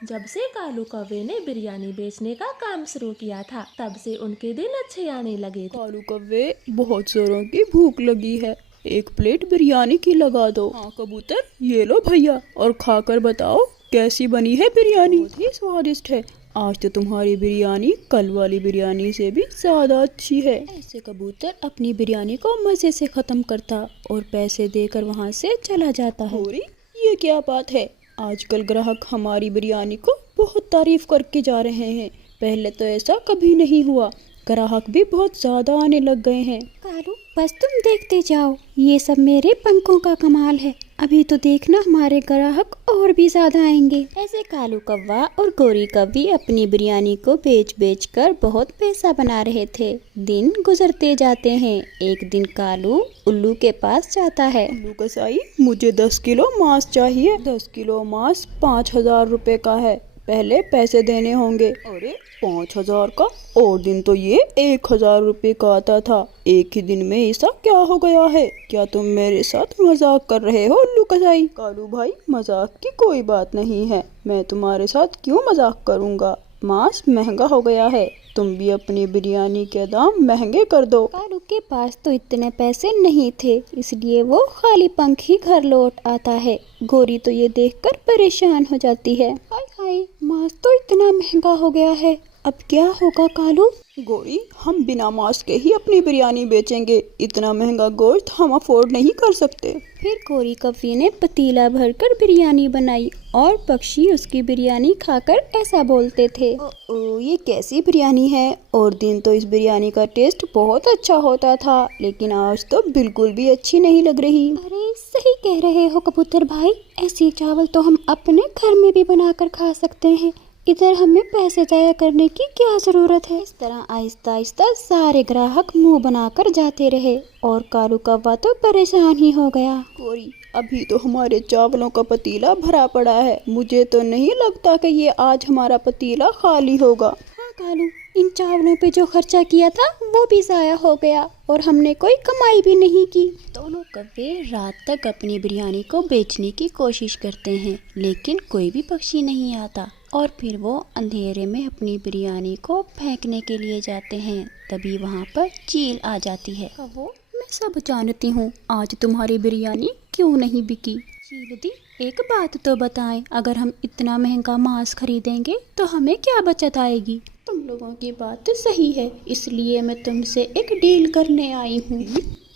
जब से कालू कौवे ने बिरयानी बेचने का काम शुरू किया था, तब से उनके दिन अच्छे आने लगे थे। कालू कव्वे, बहुत जोरों की भूख लगी है, एक प्लेट बिरयानी की लगा दो। हाँ कबूतर, ये लो भैया, और खाकर बताओ कैसी बनी है बिरयानी। बहुत ही स्वादिष्ट है। आज तो तुम्हारी बिरयानी कल वाली बिरयानी से भी ज्यादा अच्छी है। ऐसे कबूतर अपनी बिरयानी को मजे से खत्म करता और पैसे देकर वहाँ से चला जाता है। ये क्या बात है, आजकल ग्राहक हमारी बिरयानी को बहुत तारीफ करके जा रहे हैं। पहले तो ऐसा कभी नहीं हुआ, ग्राहक भी बहुत ज्यादा आने लग गए हैं। कालू, बस तुम देखते जाओ, ये सब मेरे पंखों का कमाल है। अभी तो देखना हमारे ग्राहक और भी ज्यादा आएंगे। ऐसे कालू कौवा और गोरी कौवी अपनी बिरयानी को बेच बेच कर बहुत पैसा बना रहे थे। दिन गुजरते जाते हैं। एक दिन कालू उल्लू के पास जाता है। उल्लू कसाई, मुझे 10 किलो मांस चाहिए। 10 किलो मांस 5,000 रुपए का है, पहले पैसे देने होंगे। अरे 5,000 का? और दिन तो ये 1,000 रुपए का आता था। एक ही दिन में ऐसा क्या हो गया है? क्या तुम मेरे साथ मजाक कर रहे हो उल्लू कसाई? कालू भाई, मजाक की कोई बात नहीं है, मैं तुम्हारे साथ क्यों मजाक करूँगा। मांस महंगा हो गया है, तुम भी अपनी बिरयानी के दाम महंगे कर दो। कालू के पास तो इतने पैसे नहीं थे, इसलिए वो खाली पंख ही घर लौट आता है। गोरी तो ये देखकर परेशान हो जाती है। हाय हाय, मांस तो इतना महंगा हो गया है, अब क्या होगा कालू? गोरी, हम बिना मांस के ही अपनी बिरयानी बेचेंगे, इतना महंगा गोश्त हम अफोर्ड नहीं कर सकते। फिर गोरी कौवी ने पतीला भरकर बिरयानी बनाई और पक्षी उसकी बिरयानी खाकर ऐसा बोलते थे, ओ, ये कैसी बिरयानी है। और दिन तो इस बिरयानी का टेस्ट बहुत अच्छा होता था, लेकिन आज तो बिल्कुल भी अच्छी नहीं लग रही। अरे सही कह रहे हो कबूतर भाई, ऐसी चावल तो हम अपने घर में भी बनाकर खा सकते हैं, इधर हमें पैसे जाया करने की क्या जरूरत है। इस तरह आहिस्ता आहिस्ता सारे ग्राहक मुंह बनाकर जाते रहे और कालू कौवा तो परेशान ही हो गया। गोरी, अभी तो हमारे चावलों का पतीला भरा पड़ा है, मुझे तो नहीं लगता कि ये आज हमारा पतीला खाली होगा। हाँ कालू, इन चावलों पे जो खर्चा किया था वो भी जाया हो गया और हमने कोई कमाई भी नहीं की। दोनों कौवे रात तक अपनी बिरयानी को बेचने की कोशिश करते हैं, लेकिन कोई भी पक्षी नहीं आता और फिर वो अंधेरे में अपनी बिरयानी को फेंकने के लिए जाते हैं। तभी वहाँ पर चील आ जाती है। कौवो, मैं सब जानती हूँ, आज तुम्हारी बिरयानी क्यों नहीं बिकी। चील दी, एक बात तो बताएं, अगर हम इतना महंगा मांस खरीदेंगे तो हमें क्या बचत आएगी। तुम लोगों की बात सही है, इसलिए मैं तुमसे एक डील करने आई हूँ।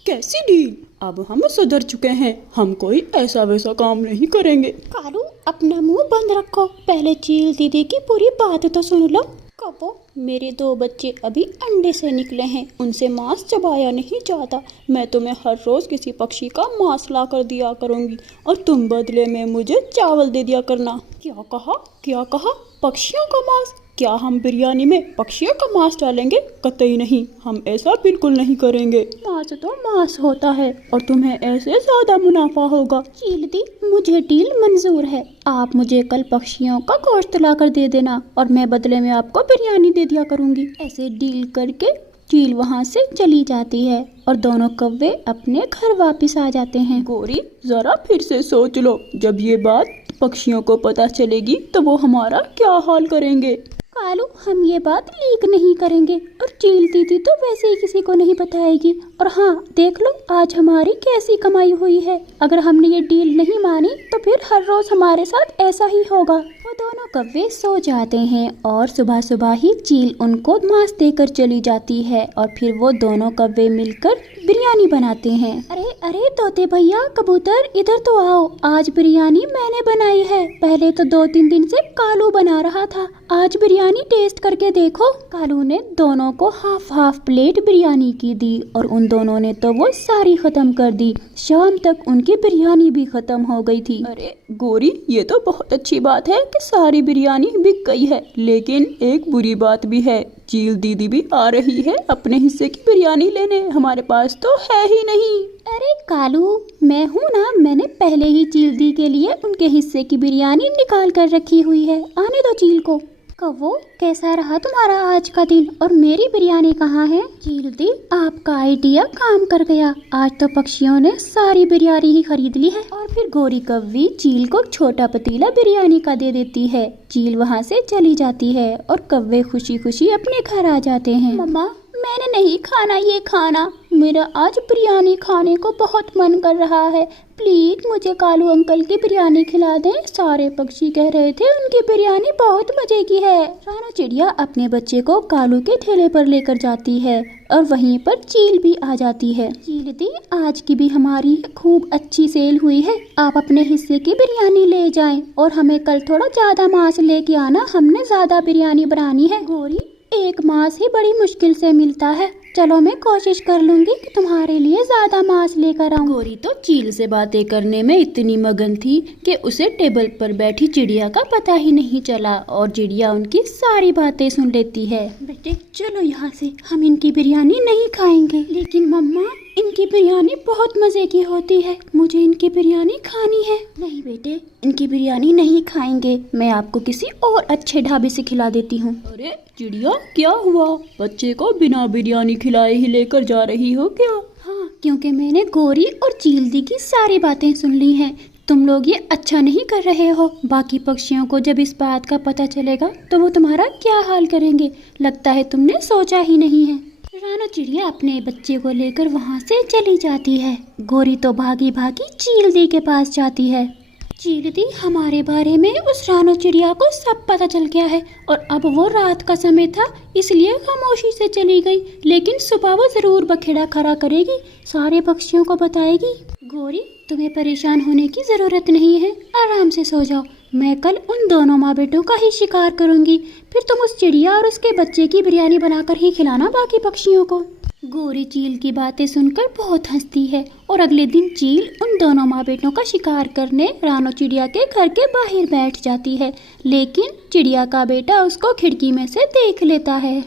कैसी डील? अब हम सुधर चुके हैं, हम कोई ऐसा वैसा काम नहीं करेंगे। कालू, अपना मुंह बंद रखो, पहले चील दीदी की पूरी बात तो सुन लो। कौवो, मेरे 2 बच्चे अभी अंडे से निकले हैं, उनसे मांस चबाया नहीं जाता। मैं तुम्हें हर रोज किसी पक्षी का मांस ला कर दिया करूंगी और तुम बदले में मुझे चावल दे दिया करना। क्या कहा? क्या कहा? पक्षियों का मांस? क्या हम बिरयानी में पक्षियों का मांस डालेंगे? कतई नहीं, हम ऐसा बिल्कुल नहीं करेंगे। मांस तो मांस होता है और तुम्हें ऐसे ज्यादा मुनाफा होगा। चील दी, मुझे डील मंजूर है, आप मुझे कल पक्षियों का गोश्त ला कर दे देना और मैं बदले में आपको बिरयानी दे दिया करूंगी। ऐसे डील करके चील वहाँ से चली जाती है और दोनों कौवे अपने घर वापस आ जाते हैं। गोरी, जरा फिर से सोच लो, जब ये बात पक्षियों को पता चलेगी तो वो हमारा क्या हाल करेंगे। कालू, हम ये बात लीक नहीं करेंगे और चील दीदी तो वैसे ही किसी को नहीं बताएगी। और हाँ, देख लो आज हमारी कैसी कमाई हुई है। अगर हमने ये डील नहीं मानी तो फिर हर रोज हमारे साथ ऐसा ही होगा। वो दोनों कौवे सो जाते हैं और सुबह सुबह ही चील उनको मांस देकर चली जाती है और फिर वो दोनों कौवे मिलकर बिरयानी बनाते हैं। अरे अरे तोते भैया, कबूतर, इधर तो आओ, आज बिरयानी मैंने बनाई है। पहले तो 2-3 दिन से कालू बना रहा था, आज बिरयानी टेस्ट करके देखो। कालू ने दोनों को हाफ प्लेट बिरयानी की दी और उन दोनों ने तो वो सारी खत्म कर दी। शाम तक उनकी बिरयानी भी खत्म हो गई थी। अरे गोरी, ये तो बहुत अच्छी बात है कि सारी बिरयानी बिक गई है, लेकिन एक बुरी बात भी है, चील दीदी भी आ रही है अपने हिस्से की बिरयानी लेने, हमारे पास तो है ही नहीं। अरे कालू, मैं हूँ ना, मैंने पहले ही चील दी के लिए उनके हिस्से की बिरयानी निकाल कर रखी हुई है, आने दो चील को। कव्वो, कैसा रहा तुम्हारा आज का दिन और मेरी बिरयानी कहाँ है? चील दी, आपका आइडिया काम कर गया। आज तो पक्षियों ने सारी बिरयानी ही खरीद ली है। और फिर गोरी कव्वी चील को छोटा पतीला बिरयानी का दे देती है। चील वहाँ से चली जाती है और कव्वे खुशी खुशी अपने घर आ जाते हैं। मम्मा, मैंने नहीं खाना ये खाना, मेरा आज बिरयानी खाने को बहुत मन कर रहा है। प्लीज मुझे कालू अंकल की बिरयानी खिला दें। सारे पक्षी कह रहे थे उनकी बिरयानी बहुत मजे की है। रानो चिड़िया अपने बच्चे को कालू के ठेले पर लेकर जाती है और वहीं पर चील भी आ जाती है। चील दी, आज की भी हमारी खूब अच्छी सेल हुई है। आप अपने हिस्से की बिरयानी ले जाएं और हमें कल थोड़ा ज्यादा मांस लेके आना, हमने ज्यादा बिरयानी बनानी है। गोरी, एक मांस ही बड़ी मुश्किल से मिलता है। चलो मैं कोशिश कर लूंगी कि तुम्हारे लिए ज्यादा मांस लेकर आऊं। गोरी तो चील से बातें करने में इतनी मगन थी कि उसे टेबल पर बैठी चिड़िया का पता ही नहीं चला और चिड़िया उनकी सारी बातें सुन लेती है। बेटे चलो यहाँ से, हम इनकी बिरयानी नहीं खाएंगे। लेकिन मम्मा, इनकी बिरयानी बहुत मजे की होती है, मुझे इनकी बिरयानी खानी है। नहीं बेटे, इनकी बिरयानी नहीं खाएंगे, मैं आपको किसी और अच्छे ढाबे से खिला देती हूँ। अरे चिड़िया, क्या हुआ? बच्चे को बिना बिरयानी खिलाए ही लेकर जा रही हो क्या? हाँ, क्योंकि मैंने गोरी और चील दी की सारी बातें सुन ली हैं। तुम लोग ये अच्छा नहीं कर रहे हो। बाकी पक्षियों को जब इस बात का पता चलेगा तो वो तुम्हारा क्या हाल करेंगे। लगता है तुमने सोचा ही नहीं है। रानो चिड़िया अपने बच्चे को लेकर वहाँ से चली जाती है। गोरी तो भागी भागी चील दी के पास जाती है। चील दी, हमारे बारे में उस रानो चिड़िया को सब पता चल गया है और अब वो रात का समय था इसलिए खामोशी से चली गई, लेकिन सुबह वो जरूर बखेड़ा खड़ा करेगी, सारे पक्षियों को बताएगी। गोरी, तुम्हें परेशान होने की जरूरत नहीं है, आराम से सो जाओ। मैं कल उन दोनों माँ बेटों का ही शिकार करूंगी, फिर तुम उस चिड़िया और उसके बच्चे की बिरयानी बनाकर ही खिलाना बाकी पक्षियों को। गोरी चील की बातें सुनकर बहुत हंसती है और अगले दिन चील उन दोनों माँ बेटों का शिकार करने रानो चिड़िया के घर के बाहर बैठ जाती है, लेकिन चिड़िया का बेटा उसको खिड़की में से देख लेता है।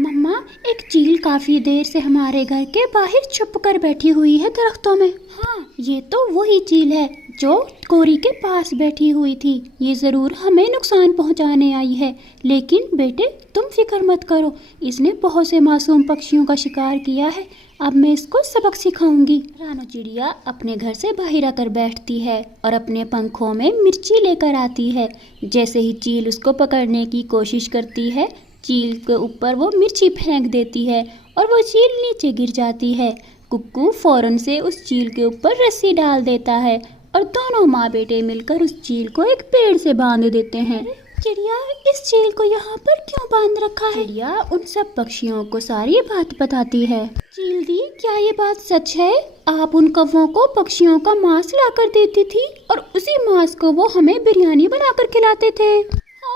मम्मा, एक चील काफी देर से हमारे घर के बाहर छुप कर बैठी हुई है दरख्तों में। हाँ, ये तो वही चील है जो गोरी के पास बैठी हुई थी। ये जरूर हमें नुकसान पहुंचाने आई है, लेकिन बेटे तुम फिक्र मत करो, इसने बहुत से मासूम पक्षियों का शिकार किया है, अब मैं इसको सबक सिखाऊंगी। रानो चिड़िया अपने घर से बाहर आकर बैठती है और अपने पंखों में मिर्ची लेकर आती है। जैसे ही चील उसको पकड़ने की कोशिश करती है, चील के ऊपर वो मिर्ची फेंक देती है और वो चील नीचे गिर जाती है। कुक्कू फौरन से उस चील के ऊपर रस्सी डाल देता है और दोनों माँ बेटे मिलकर उस चील को एक पेड़ से बांध देते हैं। चिड़िया, इस चील को यहाँ पर क्यों बांध रखा है? चिड़िया उन सब पक्षियों को सारी बात बताती है। चील दी, क्या ये बात सच है? आप उन कौवों को पक्षियों का मांस लाकर देती थी और उसी मांस को वो हमें बिरयानी बनाकर खिलाते थे।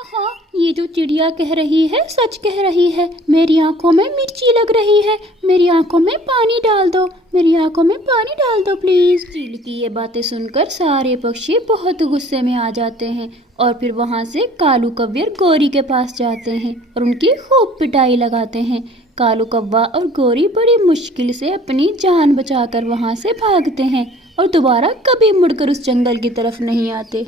हाँ, ये जो चिड़िया कह रही है सच कह रही है। मेरी आंखों में मिर्ची लग रही है, मेरी आंखों में पानी डाल दो, मेरी आंखों में पानी डाल दो प्लीज। चील की ये बातें सुनकर सारे पक्षी बहुत गुस्से में आ जाते हैं और फिर वहाँ से कालू कव्वे और गोरी के पास जाते हैं और उनकी खूब पिटाई लगाते हैं। कालू कव्वा और गोरी बड़ी मुश्किल से अपनी जान बचाकर वहाँ से भागते हैं और दोबारा कभी मुड़कर उस जंगल की तरफ नहीं आते।